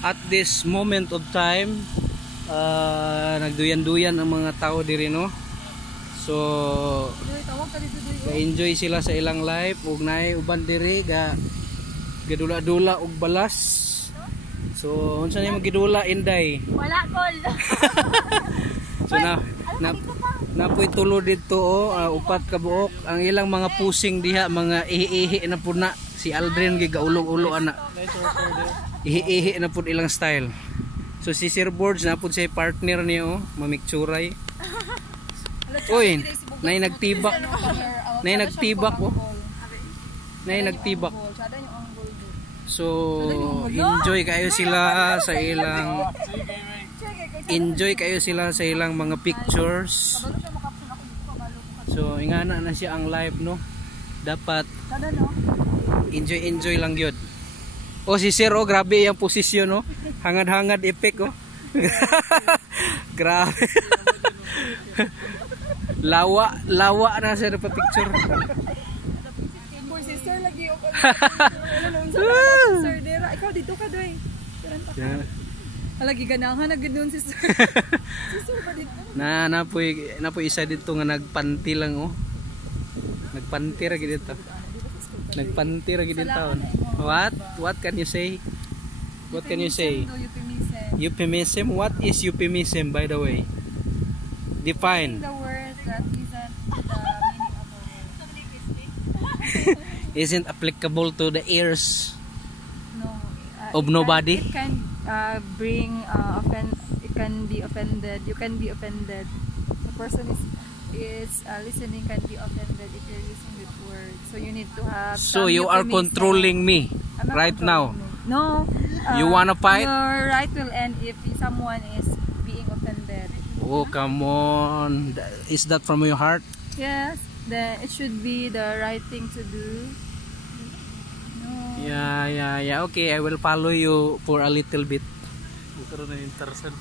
at this moment of time nagduyan-duyan ang mga tao diri no. So enjoy sila sa ilang life ug naay uban diri gadula-dula og balas. So unsa nimo gidula Inday? Wala kol. So napoy tulo dito upat ka buok ang ilang mga pusing diha mga ihi-ihi na pud na si Aldrin gigaulog-ulo ana. Ihi-ihi na pud ilang style. So si Sir Boards na pud say partner niyo mamikturay. Oy, nay nagtibak. Nay nagtibak oh. Nay nagtibak. So enjoy kayo sila sa ilang mga pictures. So ingana na siya ang live no. Dapat enjoy lang gyud. Oh si Sir oh grabe yung posisyon no. Hangad-hangad epic oh. Grabe. lawa na siya pa picture. Si Sir lagi o Sir dera ikaw dito ka doy. Lagi ganahan na ganoon si Sir. Si Sir pa dito. Napoy isa dito nga nagpanti lang oh. Nagpanti ra gid dito. Nagpanti ra gid dito. What can you say? What can you say? Euphemism. What is euphemism by the way? Define. The word that isn't the meaning of the word. Isn't applicable to the ears of nobody. It can bring offense. It can be offended. You can be offended. The person is listening can be offended if you're using that word. So you need to have. So you are controlling me right now. No. You wanna fight? Your right will end if someone is being offended. Oh come on! Is that from your heart? Yes. Then it should be the right thing to do. No. Yeah. Okay, I will follow you for a little bit. Ito na yung Tarzan.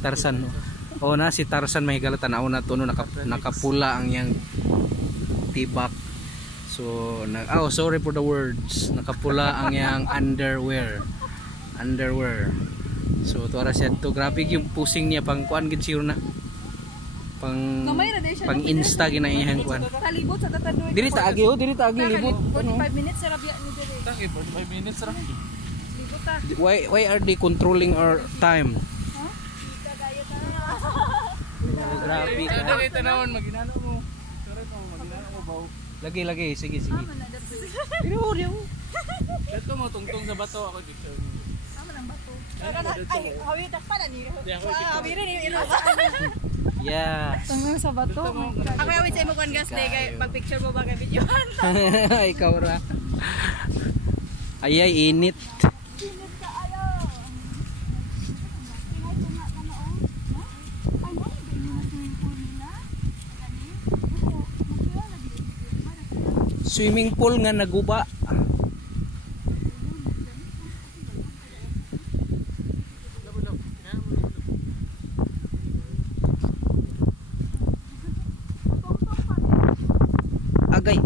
Tarzan no. Oh na si Tarzan may galatan ako na to no nakapula ang yang tibak. So sorry for the words. Nakapula ang yang underwear. So tuara siya to grabe yung pusing niya pang kuan gid siya na. Pang Insta ginaihan kuan. Talibot sa tatanoy. Diri ta agi libot. 45 minutes sa rabya ni diri. Taki 45 minutes ra. Libot ta. Why are they controlling our time? Huh? Kagayo ta. Grabe ka. Kada kay tanawon maginano mo. Correct mo maginano mo baw. Lagi sige. Pero Dito mo tungtong sa bato ako dito. Tama lang bato. Ay, hawi ta pa ni. Hawi rin ni ilo. Yeah. Tungtong sa bato. Ako awit sa imo kuan gas day kay pag-picture mo ba kay videohan. Ikaw ra. Ay init. Swimming pool nga naguba.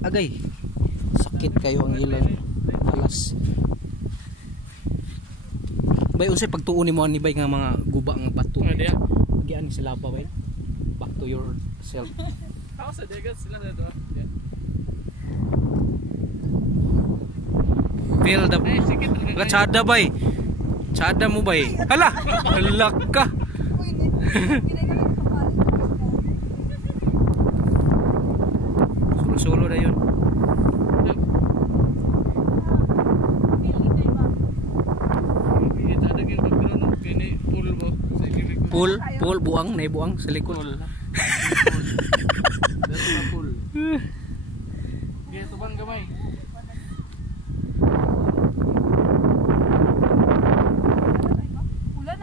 Agay. Sakit kayo ang ilang alas. Bay unsay pagtuon nimo ani bay nga mga guba nga bato. Agian sila pa bay. Back to yourself. Ako sa dagat sila na do. Feel the Chada bay. Chada mo bay. Hala ka. Solo na yun. Pool buang na buang sa likod. Pool. Dito bang gamay.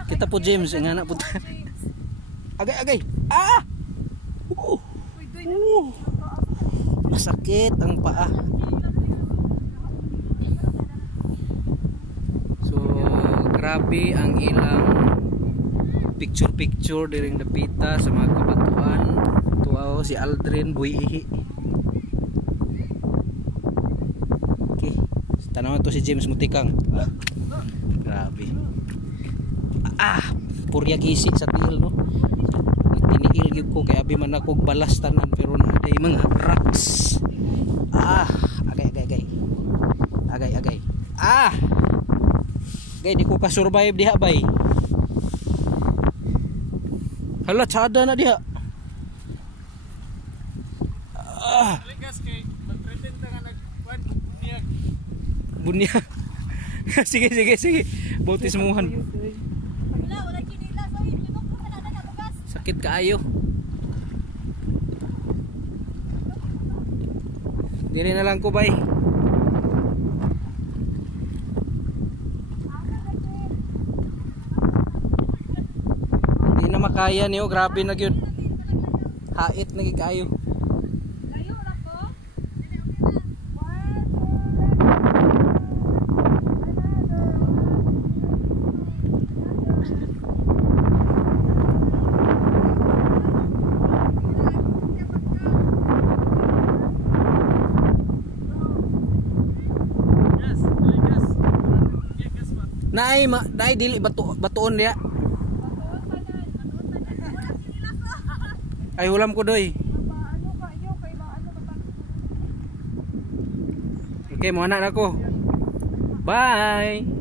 Kita po James nga na po. Agay. Masakit ang paa. So grabe ang ilang picture diring dapita sa mga kabatuan. Tuaw si Aldrin buihi. Okay. Tanaw to si James Mutikang. Grabe. Purya gisi sa tiil no. Tiniil gyud ko kay abi man ako balas tanan pero na day mga rocks. Agay. Gay di ko ka survive diha bay. Hala tsada na diha. Gas kay mag-pretend ta nga nagkuan bunyag. Bunya. Sige. Bautis muhan. Wala kinila. So, libog ko na na bugas. Sakit kaayo. Diri na lang ko bay. Di na makaya niyo, grabe na gyud. Hait na gyud kaayo. Layo ra ko. Naay dili batuon dia. Ay hulam ko doy. Okay, mo na ako. Bye.